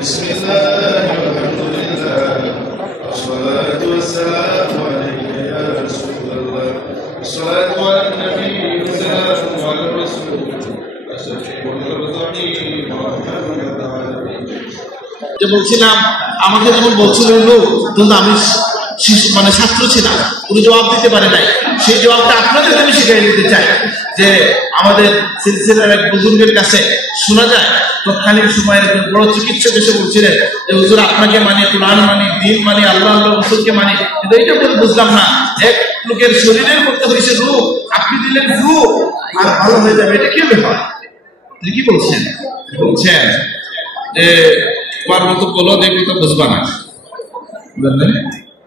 بسم الله والحمد لله والصلاة والسلام عليك يا رسول الله الصلاة على النبي والسلام على الرسول الشفيع المرتضى محمد যে বলছিলাম আমাকে যখন বলছিল লোক কিন্তু আমি মানে ছাত্র ছিলাম, কোনো জবাব দিতে পারে নাই। সেই জবাবটা আপনাদের আমি শিখিয়ে দিতে চাই যে আমাদের সিলসিলার এক বুজুর্গের কাছে শোনা যায় তৎকালীন সময়ের একজন বড় চিকিৎসক এসে বলছিলেন যে হুজুর আপনাকে মানি, কোরআন মানি, দিন মানি, আল্লাহ রসুলকে মানি, কিন্তু এইটা বলে বুঝলাম না এক লোকের শরীরের মধ্যে হয়েছে রূপ, আপনি দিলেন রূপ আর ভালো হয়ে যাবে, এটা কিভাবে হয়? কি বলছেন? বলছেন যে তোমার মতো বলো যে কথা বুঝবা না।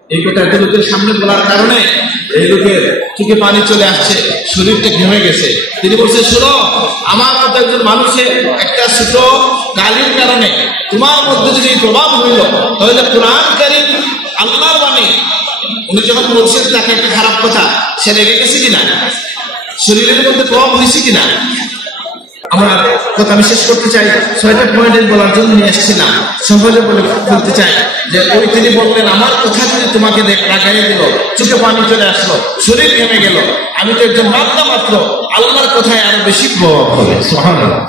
এই কথা এত লোকের সামনে বলার কারণে এই লোকের চোখে পানি চলে আসছে, শরীরটা ঘেমে গেছে। তিনি বলছে শোনো, আমার মতো একজন মানুষের একটা ছোট গালির কারণে তোমার মধ্যে যদি প্রভাব হইল তাহলে কোরআন কারীম আল্লাহর বাণী, উনি যখন বলছেন তাকে একটা খারাপ কথা, সে রেগে গেছে কিনা, শরীরের মধ্যে প্রভাব হয়েছে কিনা? আমার কথা আমি শেষ করতে চাই, 6টা পয়েন্ট বলার জন্য নিয়ে আসছি না, সহজে বলতে চাই যে ওই তিনি বললেন আমার কথা যদি তোমাকে রাগাইয়ে দিল, চোখে পানি চলে আসলো, শরীর ঘেমে গেল, আমি তো একজন বান্দা মাত্র, আল্লাহর কথায় আরো বেশি প্রভাব হবে। সুবহানাল্লাহ।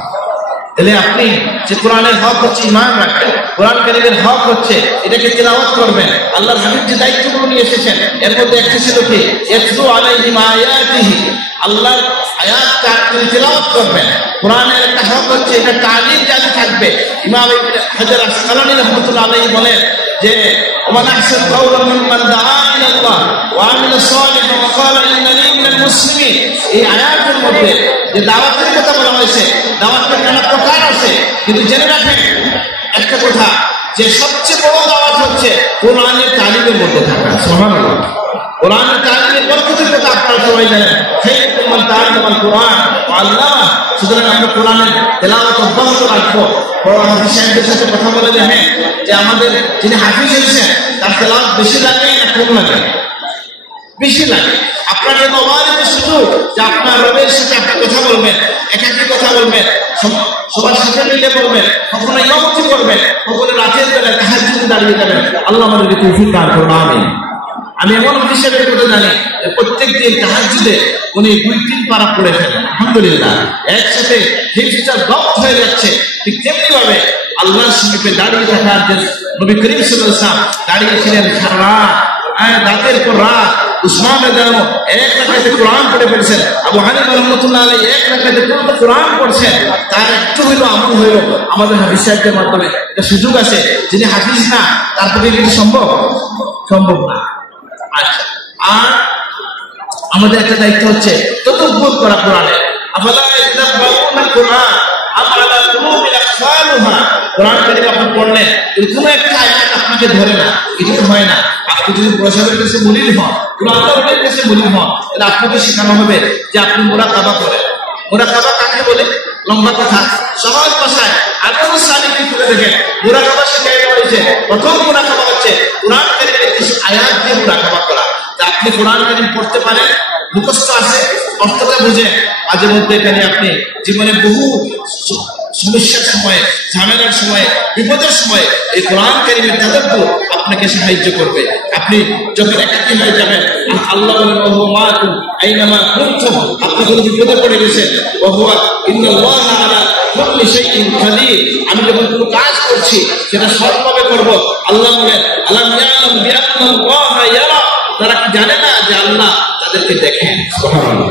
তাহলে আপনি যে কোরআনের হক হচ্ছে ঈমান রাখবেন, কোরআন কারীমের হক হচ্ছে এটাকে তিলাওয়াত করবেন। আল্লাহর হাবিব যে দায়িত্বগুলো নিয়ে এসেছেন এর মধ্যে একটা ছিল কি ইয়াতলু আলাইহিম আয়াতিহি, আল্লাহর আয়াত আপনি তিলাওয়াত করবেন। কোরআনের একটা হক হচ্ছে এটা তালিম জারি থাকবে। ইমাম ইবনে হাজার আসকালানী রাহমাতুল্লাহ আলাইহি বলেন যে ওমান আহসান কাওলান মিম্মান দাআ ইলাল্লাহ ওয়া আমিলা সালিহান ওয়া ক্বালা ইন্নানী মিনাল মুসলিমিন, এই আয়াতের মধ্যে যে দাওয়াতের কথা বলা হয়েছে, দাওয়াতের নানা প্রকার আছে, কিন্তু জেনে রাখেন একটা কথা যে সবচেয়ে বড় দাওয়াত হচ্ছে কোরআনের তালিমের মধ্যে থাকা। সুবহানাল্লাহ। কোরআনের তালিমের বরকতের কথা আপনারা সবাই জানেন, খায়রুকুম মান তাআল্লামাল কোরআন ওয়া আল্লামা। সুতরাং আমরা কোরআনের তেলাওয়াত অব্যাহত রাখবো। বড় হাফিজ সাহেবদের সাথে কথা বলে দেখেন যে আমাদের যিনি হাফিজ হয়েছেন তার তেলাওয়াত বেশি লাগে না কম লাগে? বেশি লাগে। আপনার জন্য অবারিত সুযোগ যে আপনার রবের সাথে আপনি কথা বলবেন, একাকী কথা বলবেন, সবার সাথে মিলে বলবেন, কখনো ইমামতি করবেন, কখনো রাতের বেলা তাহাজ্জুদে দাঁড়িয়ে যাবেন। আল্লাহ আমাদেরকে তৌফিক দান করুন, আমিন। আমি এমন হিসেবে কথা জানি প্রত্যেক দিন তাহাজ্জুদে উনি 2-3 পারা পড়ে ফেলেন, আলহামদুলিল্লাহ। একসাথে হিফজটা দপ্ত হয়ে যাচ্ছে। ঠিক তেমনি ভাবে আল্লাহর সমীপে দাঁড়িয়ে থাকার যে নবী করিম সাল্লাল্লাহু আলাইহি ওয়াসাল্লাম দাঁড়িয়েছিলেন সারা রাত, রাতের পর রাত। উসমান রাদিয়াল্লাহু আনহু এক রাকাতে কোরআন পড়ে ফেলেছেন, আবু হানিফা রাহমাতুল্লাহ আলাইহি এক রাকাতে পুরো কোরআন পড়ছেন। তার একটু হইল আমল হইল আমাদের হাফিজ সাহেবদের মাধ্যমে। এটা সুযোগ আছে, যিনি হাফিজ না তার পক্ষে কি সম্ভব? সম্ভব না। আচ্ছা, আর আমাদের একটা দায়িত্ব হচ্ছে তদব্বুর করা কোরআনের। আফালা ইয়াতাদাব্বারুনা কোরআন আম আলা কুলুবিন আকফালুহা। কোরআন কারীম আপনি পড়লেন, কোনো একটা আয়াত আপনাকে ধরে না, এটা তো হয় না। আপনি যদি প্রশাসনের কাছে মুরিদ হন, আল্লাহর কাছে মুরিদ হন, তাহলে আপনাকে শেখানো হবে যে আপনি মুরাকাবা করেন। মুরাকাবা কাকে বলে? লম্বা কথা, সহজ ভাষায় আদম সালিকিন করে দেখেন মুরাকাবা শিখিয়ে দেওয়া হয়েছে। প্রথম মুরাকাবা হচ্ছে কোরআন কারীমের কিছু আয়াত দিয়ে মুরাকাবা করা। তা আপনি কোরআন কারীম পড়তে পারেন, মুখস্থ আছে, অর্থটা বুঝে, মাঝে মধ্যে এখানে আপনি জীবনে বহু সমস্যার সময়ে, ঝামেলার সময়ে, বিপদের সময়ে এই কোরআন কারীমের তাদাব্বুর আপনাকে সাহায্য করবে। আপনি যখন একাকী হয়ে যাবেন, আল্লাহ বলেন ওয়া হুয়া মাআকুম আইনামা কুনতুম, আপনি কোনো বিপদে পড়ে গেছেন, ওয়া হুয়া ইন্নাল্লাহা আলা কুল্লি শাইইন কাদির, আমি যখন কোনো কাজ করছি সেটা সৎভাবে করব। আল্লাহ বলেন আলাম ইয়ালাম বিআন্নাল্লাহা ইয়ারা, তারা কি জানে না যে আল্লাহ তাদেরকে দেখেন? সুবহানাল্লাহ।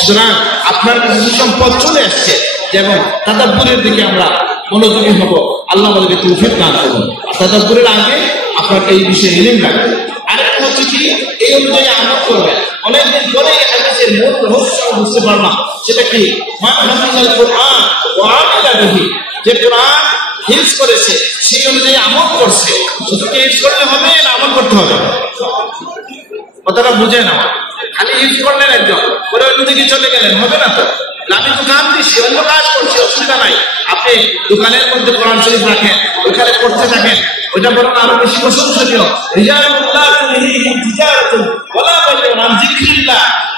সুতরাং আপনার কাছে সম্পদ চলে আসছে, যেমন তাদাব্বুরের দিকে আমরা মনোযোগী হব। আল্লাহ আমাদেরকে তৌফিক দান করুন। তাদাব্বুরের আগে আপনার এই বিষয়ে ইলম লাগবে। আরেকটা হচ্ছে কি, এই অনুযায়ী আমল করবেন। অনেকদিন পরে এই হাদিসের মূল রহস্য বুঝতে পারলাম, সেটা কি মান হাফিজাল কোরআন ওয়া আমিলা বিহি, যে কোরআন হিফজ করেছে সেই অনুযায়ী আমল করছে। শুধু কি হিফজ করলে হবে না আমল করতে হবে? কথাটা বুঝেন আমার। খালি হিফজ করলেন একজন, পরে অন্যদিকে চলে গেলেন, হবে না তো। আমি দোকান দিচ্ছি, অন্য কাজ করছি, অসুবিধা নাই। আপনি দোকানের মধ্যে কোরআন শরীফ রাখেন, ওইখানে পড়তে থাকেন, ওইটা বরং আরো বেশি প্রশংসনীয়।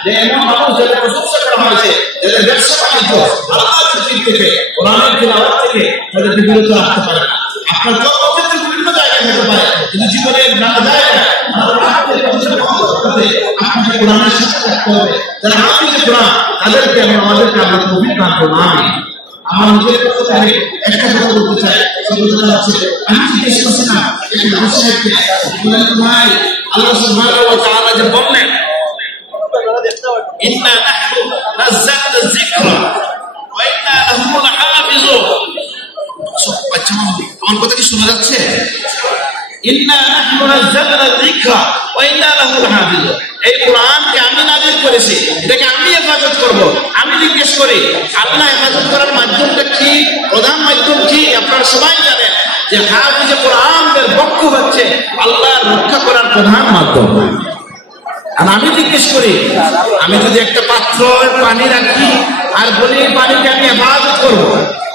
যে এমন মানুষ যাদের প্রশংসা করা হয়েছে, যাদের ব্যবসা বাণিজ্য আল্লাহর জিকির থেকে, কোরআনের তিলাওয়াত থেকে তাদেরকে বিরত রাখতে পারে না। আপনার কর্মক্ষেত্রে বিভিন্ন জায়গায় হতে পারে, কিন্তু জীবনে জানা যায় না আপনাকে কোরআনের সাথে থাকতে হবে। যারা হাফিজ কোরআন তাদেরকে আমাদেরকে আমরা তৌফিক দান করুন, আমিন। আমার নিজের পক্ষ থেকে একটা কথা বলতে চাই, সেটা হচ্ছে আমি জিজ্ঞেস করছিলাম ভাই আল্লাহ সুবহানাহু ওয়া তাআলা যে বললেন ইন্না নাহনু নাযালনা যিকরা ওয়া ইন্না লাহু লাহাফিজুন। আমার কথা কি শোনা যাচ্ছে? ইন্না নাহনু নাযালনা যিকরা ওয়া ইন্না লাহু লাহাফিজুন। এই কোরআনকে আমি নাযিল করেছি, এটাকে আমি হেফাজত করব। আমি জিজ্ঞেস করি আল্লাহ হেফাজত করার মাধ্যমটা কি, প্রধান মাধ্যম কি? আপনারা সবাই জানেন যে হাফিজে কোরআনের পক্ষ হচ্ছে আল্লাহর রক্ষা করার প্রধান মাধ্যম। আর আমি জিজ্ঞেস করি, আমি যদি একটা পাত্রে পানি রাখি আর বলি পানিকে আমি হেফাজত করবো,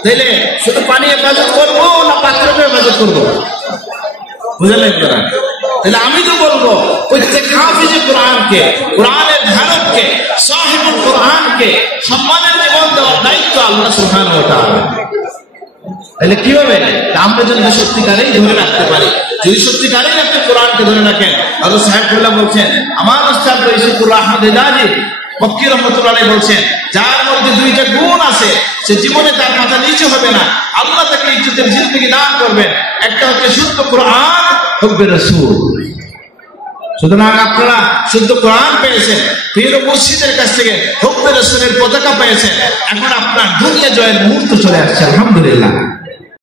তাইলে শুধু পানি হেফাজত করবো না পাত্রকে হেফাজত করবো? বুঝলেন তারা? তাহলে আমি তো বলবো প্রত্যেক হাফিজে কোরআনকে, কোরআনের ধারককে, সাহিবুল কোরআনকে সম্মানের জীবন দেওয়ার দায়িত্ব আল্লাহ সুবহানাহু ওয়া তাআলা। তাহলে কি হবে? আমরা যদি সত্যিকারেই ধরে রাখতে পারি, যদি সত্যিকারেই আপনি কোরআনকে ধরে রাখেন। হযরত সাহেবুল্লাহ বলছেন, আমার উস্তাদ রইসুর আহমদ ইলাহি মক্কি রাহমাতুল্লাহ আলাইহি বলছেন, যার মধ্যে দুইটা গুণ আছে সে জীবনে তার মাথা নিচু হবে না, আল্লাহ তাকে ইজ্জতের জিন্দেগি দান করবেন। একটা হচ্ছে শুদ্ধ কোরআন, হুব্বে রাসূল। সুতরাং আপনারা শুদ্ধ কোরআন পেয়েছেন, পীর ও মুর্শিদের কাছ থেকে হুব্বে রাসূলের পতাকা পেয়েছেন। এখন আপনার দুনিয়া জয়ের মুহূর্ত চলে আসছে, আলহামদুলিল্লাহ।